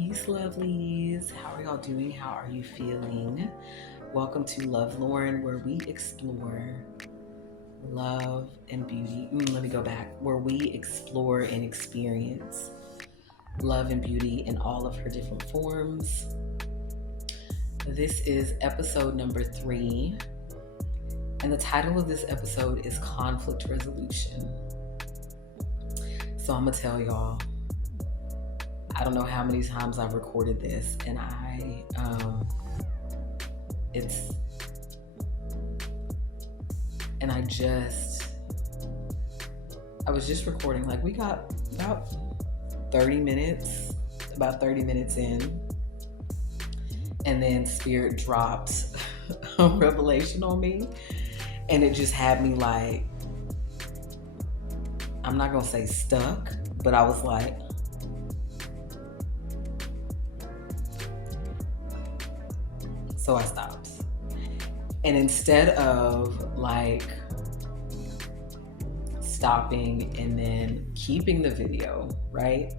Peace, lovelies. How are y'all doing? How are you feeling? Welcome to Love Lauren, where we explore love and beauty. Let me go back. Where we explore and experience love and beauty in all of her different forms. This is episode number 3, and the title of this episode is Conflict Resolution. So I'm gonna tell y'all, I don't know how many times I've recorded this, and I was just recording. Like, we got about 30 minutes in, and then Spirit dropped a revelation on me, and it just had me like, I'm not gonna say stuck, but I was like, so I stopped. And instead of like stopping and then keeping the video, right,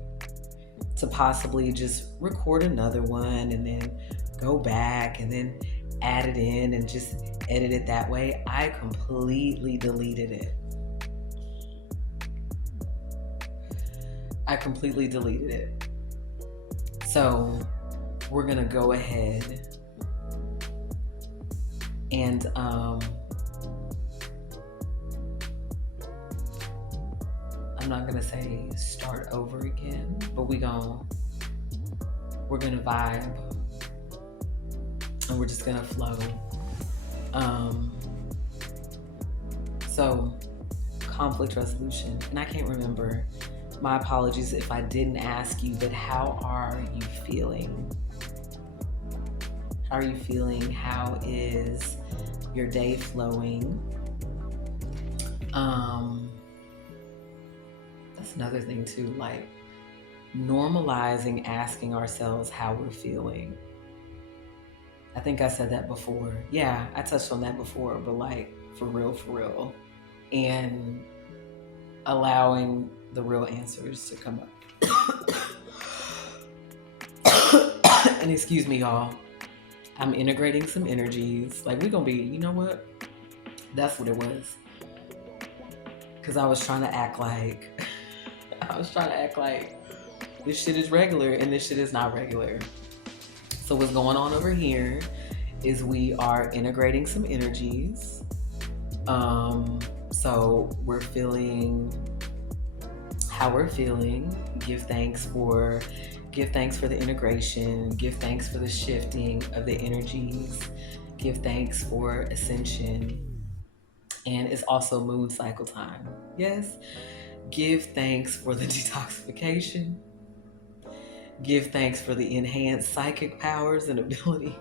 to possibly just record another one and then go back and then add it in and just edit it that way, I completely deleted it. So we're gonna go ahead and I'm not gonna say start over again, but we're gonna vibe, and we're just gonna flow. So conflict resolution, and I can't remember. My apologies if I didn't ask you, but how are you feeling? How are you feeling? How is your day flowing? That's another thing too, like normalizing asking ourselves how we're feeling. I think I said that before. Yeah, I touched on that before, but like for real. And allowing the real answers to come up. And excuse me, y'all. I'm integrating some energies. Like, we're gonna be, you know what? That's what it was. Because I was trying to act like this shit is regular, and this shit is not regular. So what's going on over here is we are integrating some energies. So we're feeling how we're feeling. Give thanks for the integration. Give thanks for the shifting of the energies. Give thanks for ascension. And it's also moon cycle time. Yes. Give thanks for the detoxification. Give thanks for the enhanced psychic powers and abilities.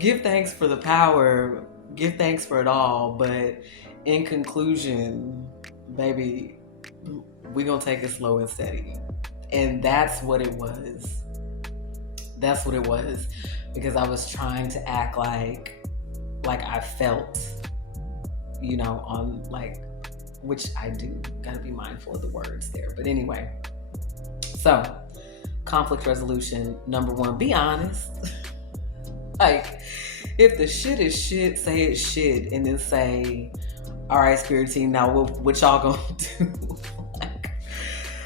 Give thanks for the power. Give thanks for it all. But in conclusion, baby, we're going to take it slow and steady. And that's what it was. Because I was trying to act like I felt, on like, which I do. Gotta be mindful of the words there. But anyway, so conflict resolution, number 1, be honest. Like, if the shit is shit, say it's shit, and then say, all right, spirit team, now what y'all gonna do?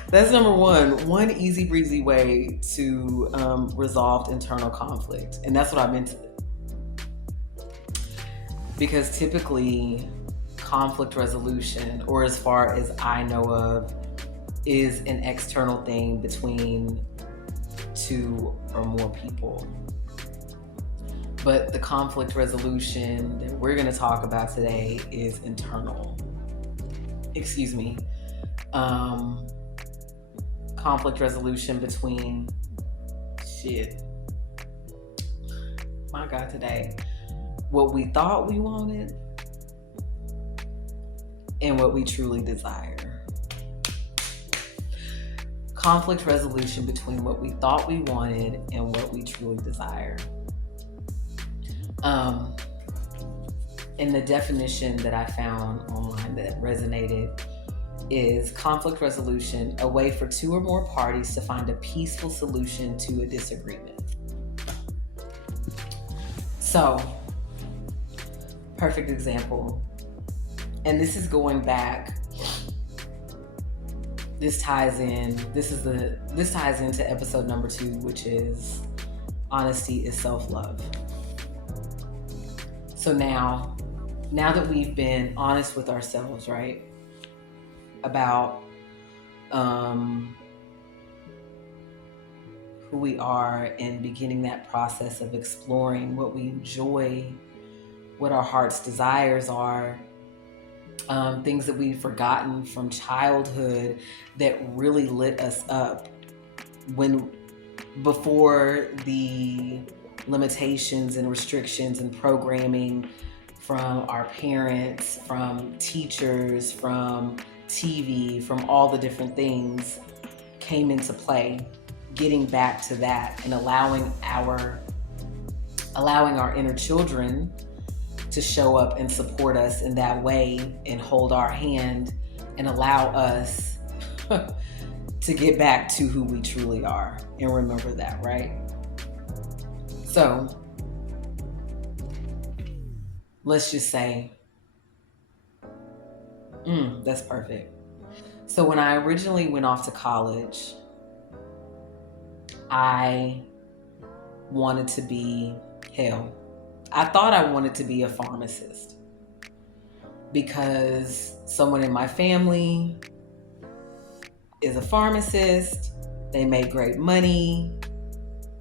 That's number 1. One easy breezy way to resolve internal conflict. And that's what I meant. Because typically conflict resolution, or as far as I know of, is an external thing between 2 or more people. But the conflict resolution that we're going to talk about today is internal. Conflict resolution between my God, today. What we thought we wanted and what we truly desire. Conflict resolution between what we thought we wanted and what we truly desire. In the definition that I found online that resonated is conflict resolution, a way for two or more parties to find a peaceful solution to a disagreement. So, perfect example. And this is going back. This ties into episode number 2, which is honesty is self-love. So now that we've been honest with ourselves, right? About who we are and beginning that process of exploring what we enjoy, what our heart's desires are, things that we've forgotten from childhood that really lit us up before the limitations and restrictions and programming from our parents, from teachers, from TV, from all the different things came into play. Getting back to that and allowing our inner children to show up and support us in that way and hold our hand and allow us to get back to who we truly are and remember that, right? So let's just say, that's perfect. So when I originally went off to college, I wanted to be, I thought I wanted to be a pharmacist because someone in my family is a pharmacist. They make great money.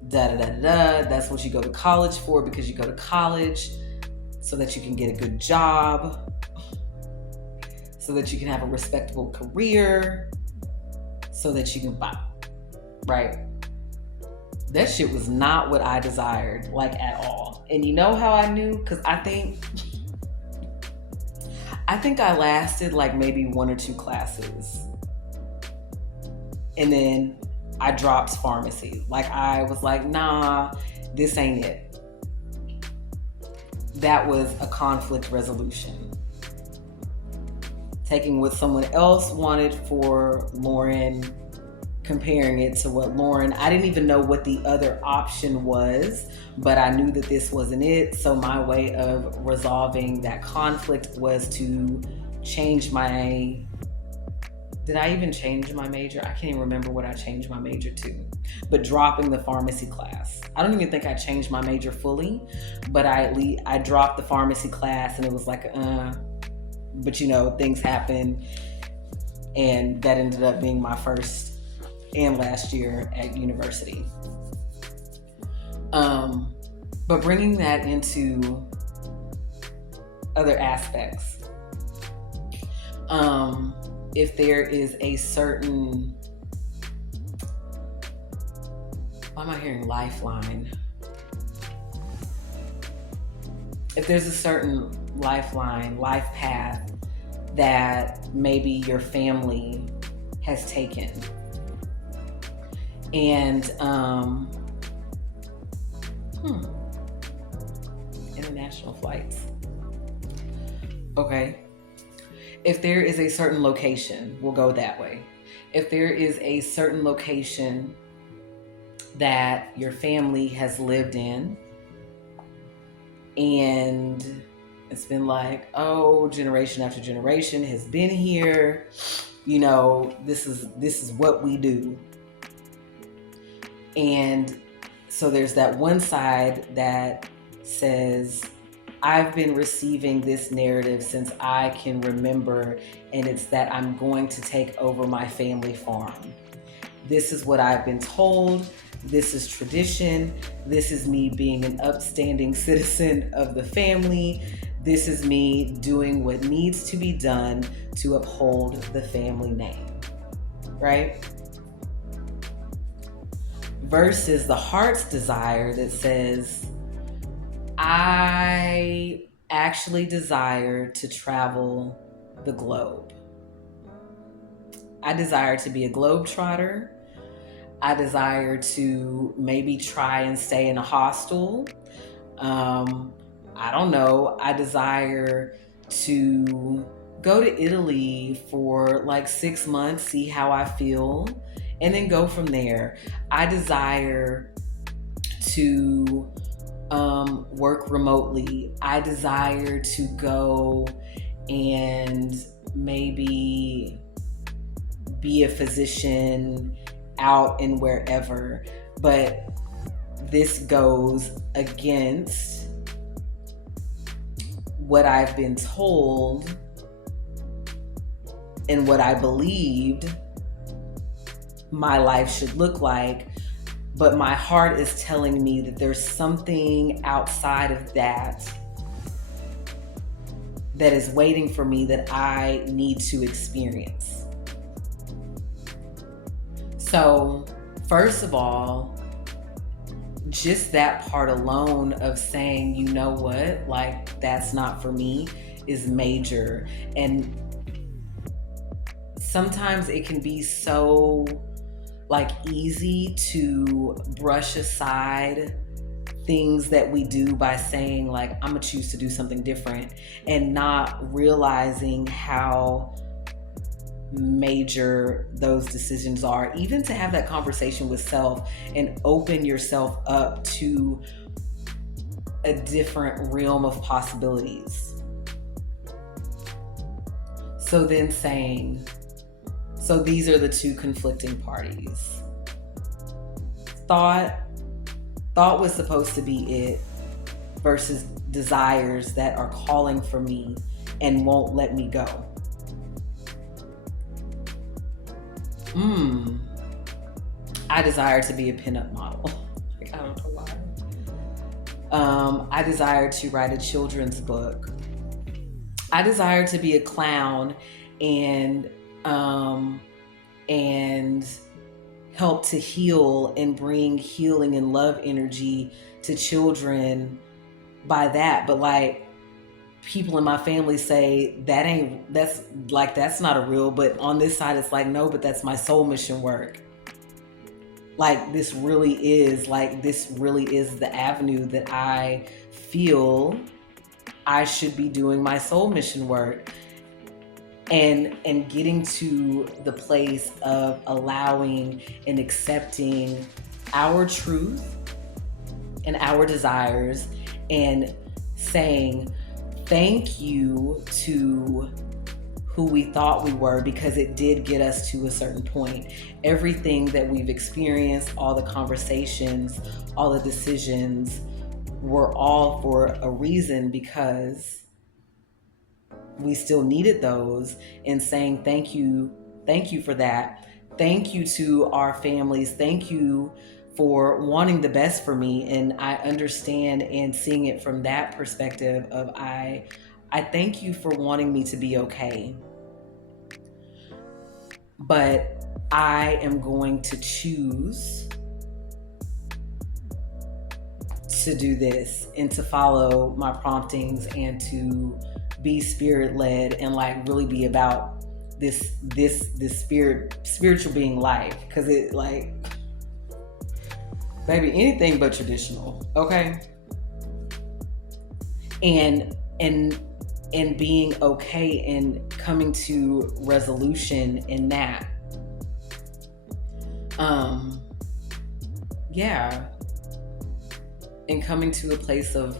That's what you go to college for, because you go to college so that you can get a good job, so that you can have a respectable career, so that you can buy, right? That shit was not what I desired, like, at all. And you know how I knew? Because I think I lasted like maybe 1 or 2 classes. And then I dropped pharmacy. Like, I was like, nah, this ain't it. That was a conflict resolution. Taking what someone else wanted for Lauren, comparing it to what Lauren, I didn't even know what the other option was, but I knew that this wasn't it. So my way of resolving that conflict was to change did I even change my major? I can't even remember what I changed my major to, but dropping the pharmacy class. I don't even think I changed my major fully, but I dropped the pharmacy class, and it was like, but things happen, and that ended up being my first and last year at university. But bringing that into other aspects, if there is a certain, why am I hearing lifeline? If there's a certain lifeline, life path that maybe your family has taken, and international flights. Okay. If there is a certain location, we'll go that way. If there is a certain location that your family has lived in, and it's been like, generation after generation has been here, this is what we do. And so there's that one side that says, I've been receiving this narrative since I can remember, and it's that I'm going to take over my family farm. This is what I've been told. This is tradition. This is me being an upstanding citizen of the family. This is me doing what needs to be done to uphold the family name, right? Versus the heart's desire that says, I actually desire to travel the globe. I desire to be a globetrotter. I desire to maybe try and stay in a hostel. I don't know. I desire to go to Italy for like 6 months, see how I feel, and then go from there. I desire to work remotely. I desire to go and maybe be a physician out and wherever. But this goes against what I've been told and what I believed my life should look like. But my heart is telling me that there's something outside of that that is waiting for me that I need to experience. So, first of all, just that part alone of saying, you know what, like, that's not for me is major. And sometimes it can be so like easy to brush aside things that we do by saying like, I'm gonna choose to do something different, and not realizing how major those decisions are. Even to have that conversation with self and open yourself up to a different realm of possibilities. So then saying, so these are the two conflicting parties. Thought was supposed to be it versus desires that are calling for me and won't let me go. I desire to be a pinup model. Like, I don't know why. I desire to write a children's book. I desire to be a clown and help to heal and bring healing and love energy to children by that. But like, people in my family say that's not a real, but on this side it's like, no, but that's my soul mission work. Like, this really is the avenue that I feel I should be doing my soul mission work. And getting to the place of allowing and accepting our truth and our desires, and saying thank you to who we thought we were, because it did get us to a certain point. Everything that we've experienced, all the conversations, all the decisions, were all for a reason, because we still needed those. And saying thank you for that. Thank you to our families. Thank you for wanting the best for me. And I understand, and seeing it from that perspective of I thank you for wanting me to be okay. But I am going to choose to do this and to follow my promptings and to be spirit led and like really be about this spiritual being life. Because it, like, baby, anything but traditional, okay? And being okay and coming to resolution in that. Yeah. And coming to a place of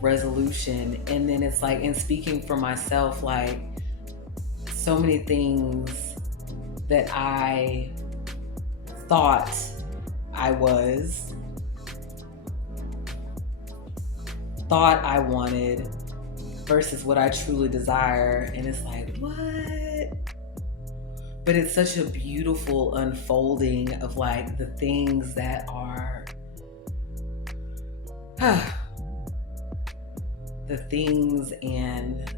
resolution. And then it's like, and speaking for myself, like, so many things that I thought I wanted versus what I truly desire. And it's like, what? But it's such a beautiful unfolding of like the things that are the things, and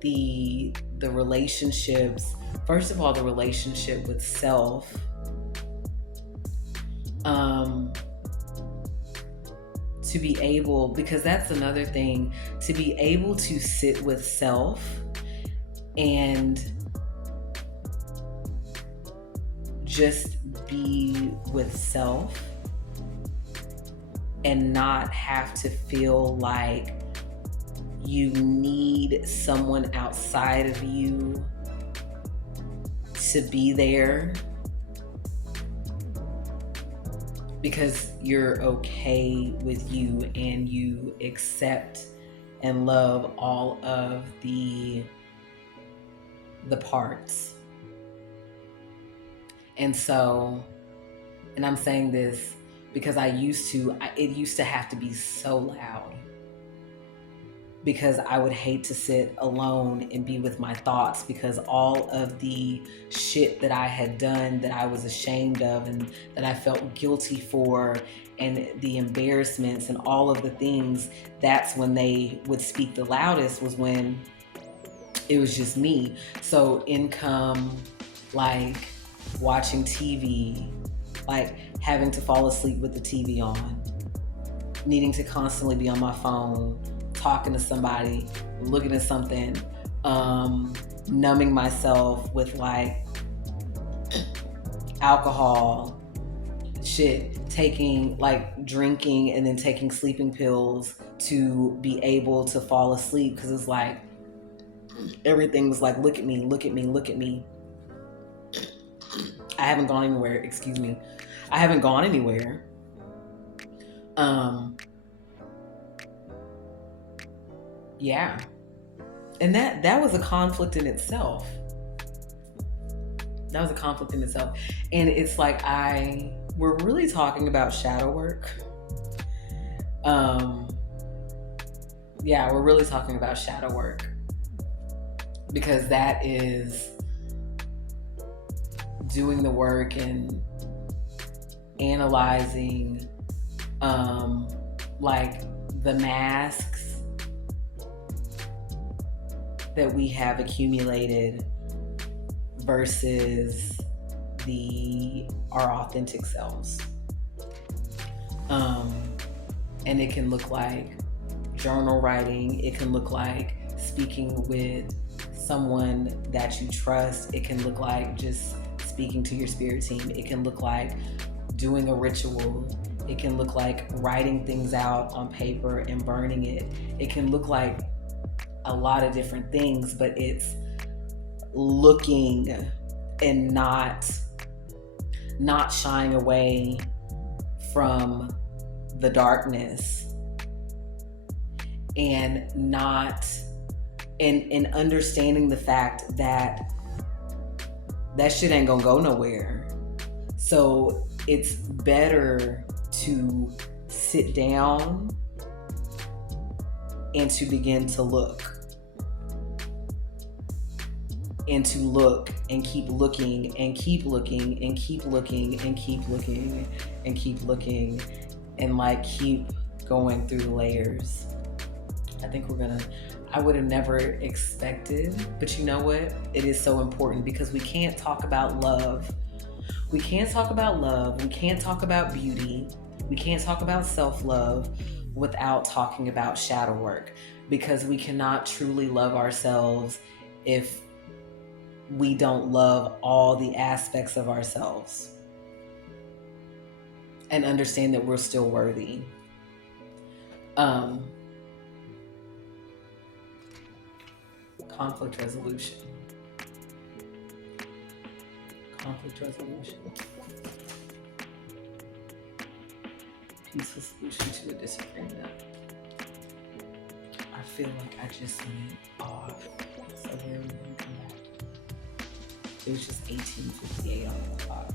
the relationships. First of all, the relationship with self, to be able, because that's another thing, to be able to sit with self and just be with self and not have to feel like you need someone outside of you to be there because you're okay with you and you accept and love all of the parts. And so, and I'm saying this because it used to have to be so loud, because I would hate to sit alone and be with my thoughts, because all of the shit that I had done that I was ashamed of and that I felt guilty for, and the embarrassments and all of the things, that's when they would speak the loudest, was when it was just me. So in come like watching TV, like having to fall asleep with the TV on, needing to constantly be on my phone, talking to somebody, looking at something, numbing myself with like alcohol, shit, taking like drinking and then taking sleeping pills to be able to fall asleep, because it's like everything was like, look at me, look at me, look at me. I haven't gone anywhere, excuse me. I haven't gone anywhere. Yeah. And that was a conflict in itself. That was a conflict in itself. And it's like we're really talking about shadow work. Yeah, we're really talking about shadow work, because that is doing the work and analyzing like the masks that we have accumulated versus our authentic selves. And it can look like journal writing. It can look like speaking with someone that you trust. It can look like just speaking to your spirit team. It can look like doing a ritual. It can look like writing things out on paper and burning it. It can look like a lot of different things, but it's looking and not shying away from the darkness, and not and understanding the fact that shit ain't gonna go nowhere. So it's better to sit down and to begin to look, and to look and keep looking and keep looking and keep looking and keep looking and keep looking, and like keep going through the layers. I would have never expected, but you know what? It is so important, because we can't talk about love. We can't talk about love. We can't talk about beauty. We can't talk about self-love without talking about shadow work, because we cannot truly love ourselves if we don't love all the aspects of ourselves and understand that we're still worthy. Conflict resolution. Peaceful solution to a disagreement. I feel like I just went off. So where are we gonna come back? It was just 18:58 on the clock.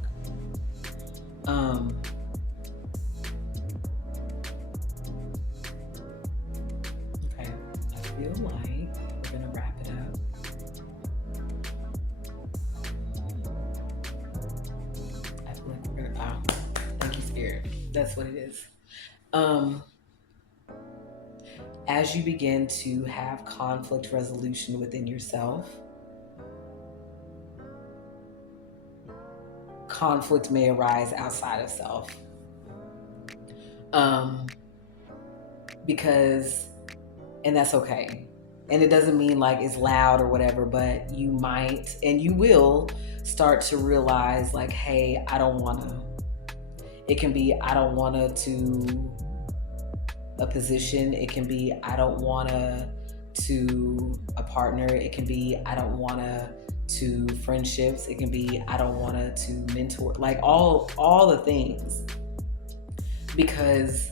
Okay, I feel like we're gonna wrap it up. I feel like we're gonna, thank you, Spirit. That's what it is. As you begin to have conflict resolution within yourself, conflict may arise outside of self. Because, and that's okay. And it doesn't mean like it's loud or whatever, but you might, and you will start to realize like, hey, I don't wanna. It can be, I don't wanna to a position. It can be, I don't wanna to a partner. It can be I don't want to friendships. It can be I don't want to mentor. Like all the things. Because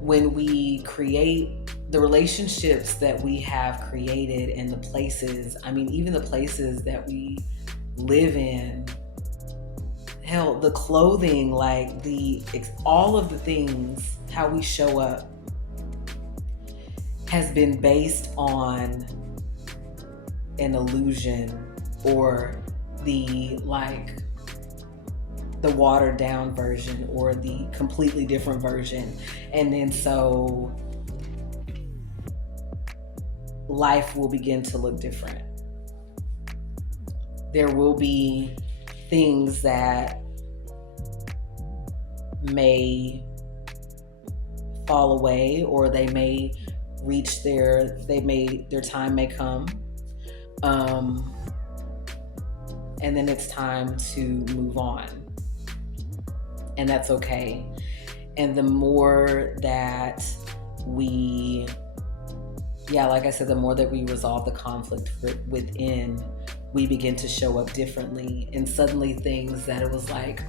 when we create the relationships that we have created and the places, I mean, even the places that we live in, hell, the clothing, like all of the things, how we show up has been based on an illusion or the watered down version or the completely different version. And then so life will begin to look different. There will be things that may fall away, or they may reach their time may come. And then it's time to move on. And that's okay. And the more that we, like I said, the more that we resolve the conflict within, we begin to show up differently. And suddenly things that it was like,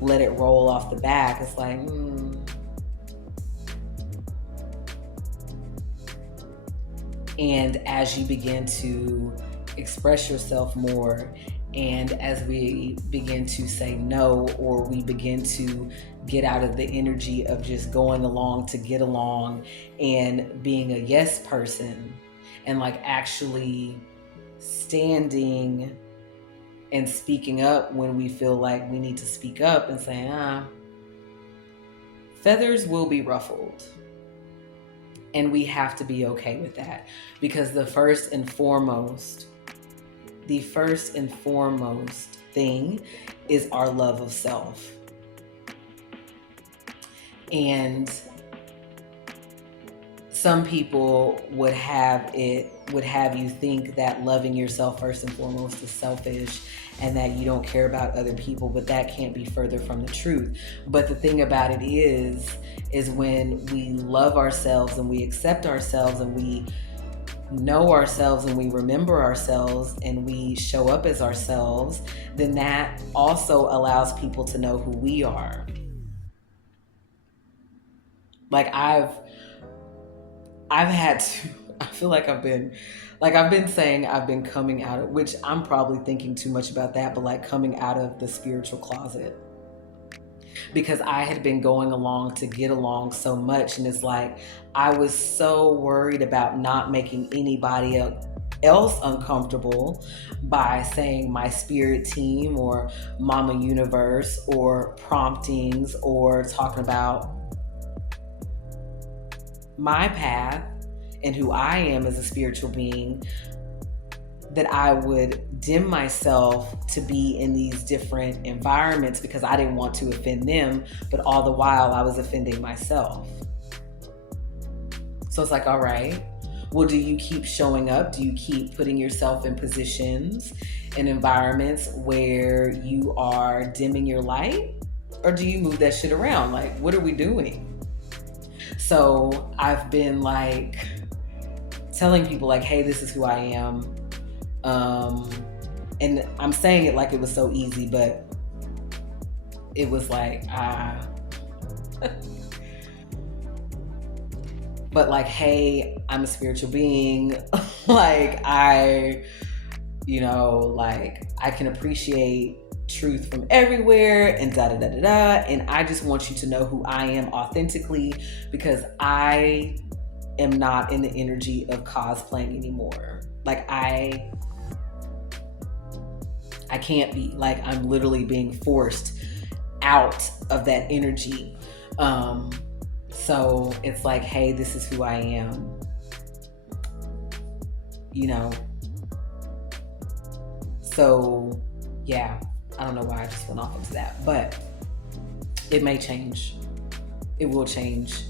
let it roll off the back, it's like, And as you begin to express yourself more, and as we begin to say no, or we begin to get out of the energy of just going along to get along and being a yes person, and like actually standing and speaking up when we feel like we need to speak up, and saying, feathers will be ruffled. And we have to be okay with that, because the first and foremost thing is our love of self. And some people would have you think that loving yourself first and foremost is selfish and that you don't care about other people, but that can't be further from the truth. But the thing about it is when we love ourselves and we accept ourselves and we know ourselves and we remember ourselves and we show up as ourselves, then that also allows people to know who we are. Like I've had to, I feel like I've been saying I've been coming out of, which I'm probably thinking too much about that, but like coming out of the spiritual closet, because I had been going along to get along so much. And it's like, I was so worried about not making anybody else uncomfortable by saying my spirit team or Mama Universe or promptings or talking about my path and who I am as a spiritual being, that I would dim myself to be in these different environments because I didn't want to offend them, but all the while I was offending myself. So it's like, all right, well, do you keep showing up? Do you keep putting yourself in positions, in environments where you are dimming your light? Or do you move that shit around? Like, what are we doing? So I've been like telling people like, hey, this is who I am. And I'm saying it like it was so easy, but it was like, but like, hey, I'm a spiritual being. Like I can appreciate truth from everywhere and and I just want you to know who I am authentically, because I am not in the energy of cosplaying anymore. Like I can't be, like, I'm literally being forced out of that energy. So it's like, hey, this is who I am, so yeah, I don't know why I just went off into that, but it may change. It will change.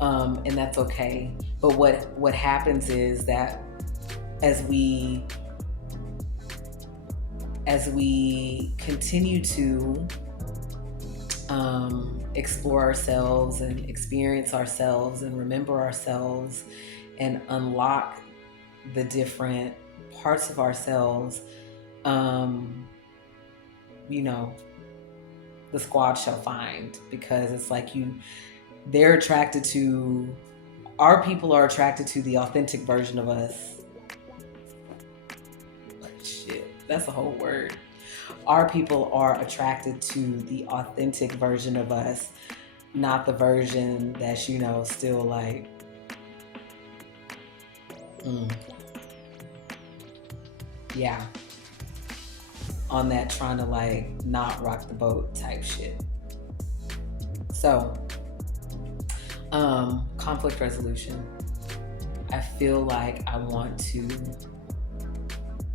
And that's okay. But what happens is that as we continue to explore ourselves and experience ourselves and remember ourselves and unlock the different parts of ourselves, you know, the squad shall find, because it's like they're attracted to, our people are attracted to the authentic version of us. Shit, that's a whole word. Our people are attracted to the authentic version of us, not the version that's, you know, still like, yeah, on that trying to like not rock the boat type shit. So, conflict resolution. I feel like I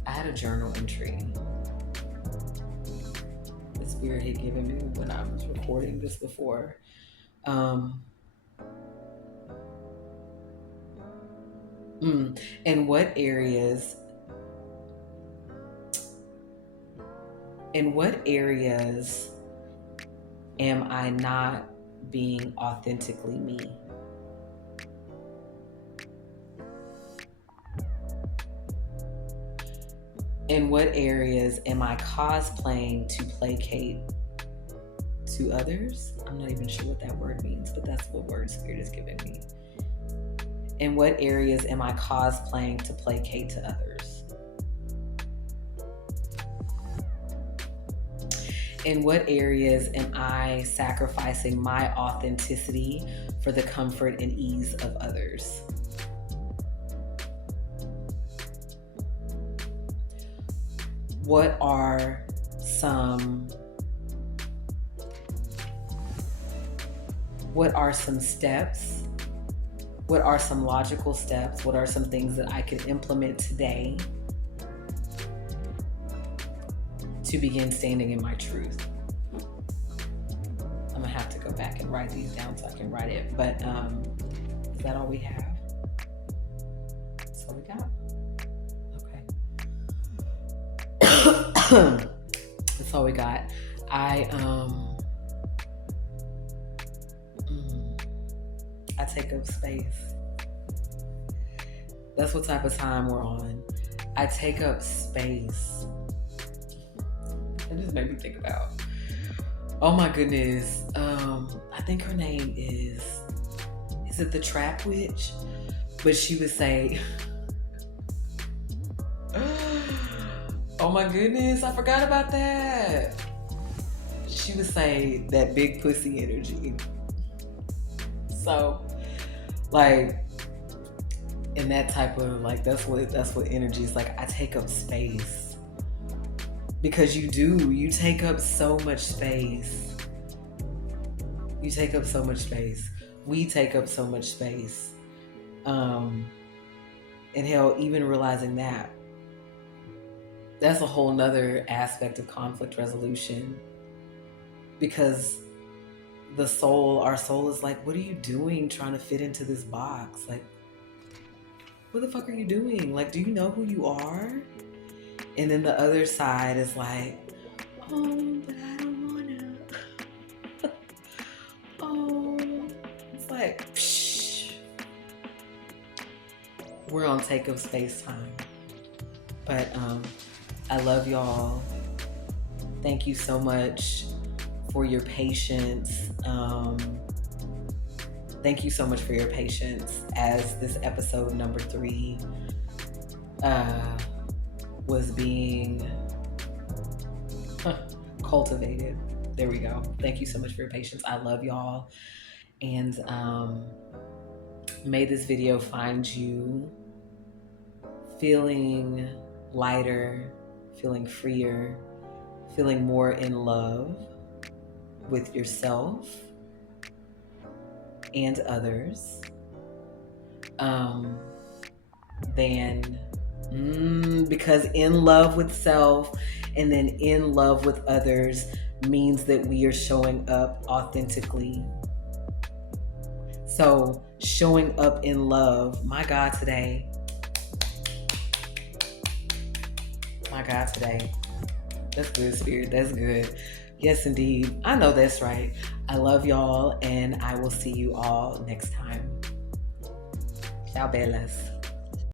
had a journal entry the spirit had given me when I was recording this before. In what areas am I not being authentically me? In what areas am I cosplaying to placate to others? I'm not even sure what that word means, but that's what word spirit is giving me. In what areas am I cosplaying to placate to others? In what areas am I sacrificing my authenticity for the comfort and ease of others? What are some steps? What are some logical steps? What are some things that I could implement today to begin standing in my truth? I'm gonna have to go back and write these down so I can write it. But is that all we have? That's all we got? Okay. That's all we got. I take up space. That's what type of time we're on. I take up space. It just made me think about, oh my goodness. I think her name is it the Trap Witch? But she would say, oh my goodness, I forgot about that. She would say that big pussy energy. So, like, in that type of, like, that's what energy is like. I take up space. Because you take up so much space. You take up so much space. We take up so much space. And hell, even realizing that's a whole nother aspect of conflict resolution. Because our soul is like, what are you doing trying to fit into this box? Like, what the fuck are you doing? Like, do you know who you are? And then the other side is like, oh, but I don't wanna. Oh, it's like, psh. We're on take up space time. But I love y'all. Thank you so much for your patience. Thank you so much for your patience as this episode number 3 was being cultivated. There we go. Thank you so much for your patience. I love y'all. And may this video find you feeling lighter, feeling freer, feeling more in love with yourself and others, because in love with self and then in love with others means that we are showing up authentically. So showing up in love, my God today. That's good, Spirit. That's good. Yes, indeed. I know that's right. I love y'all, and I will see you all next time. Ciao, bellas.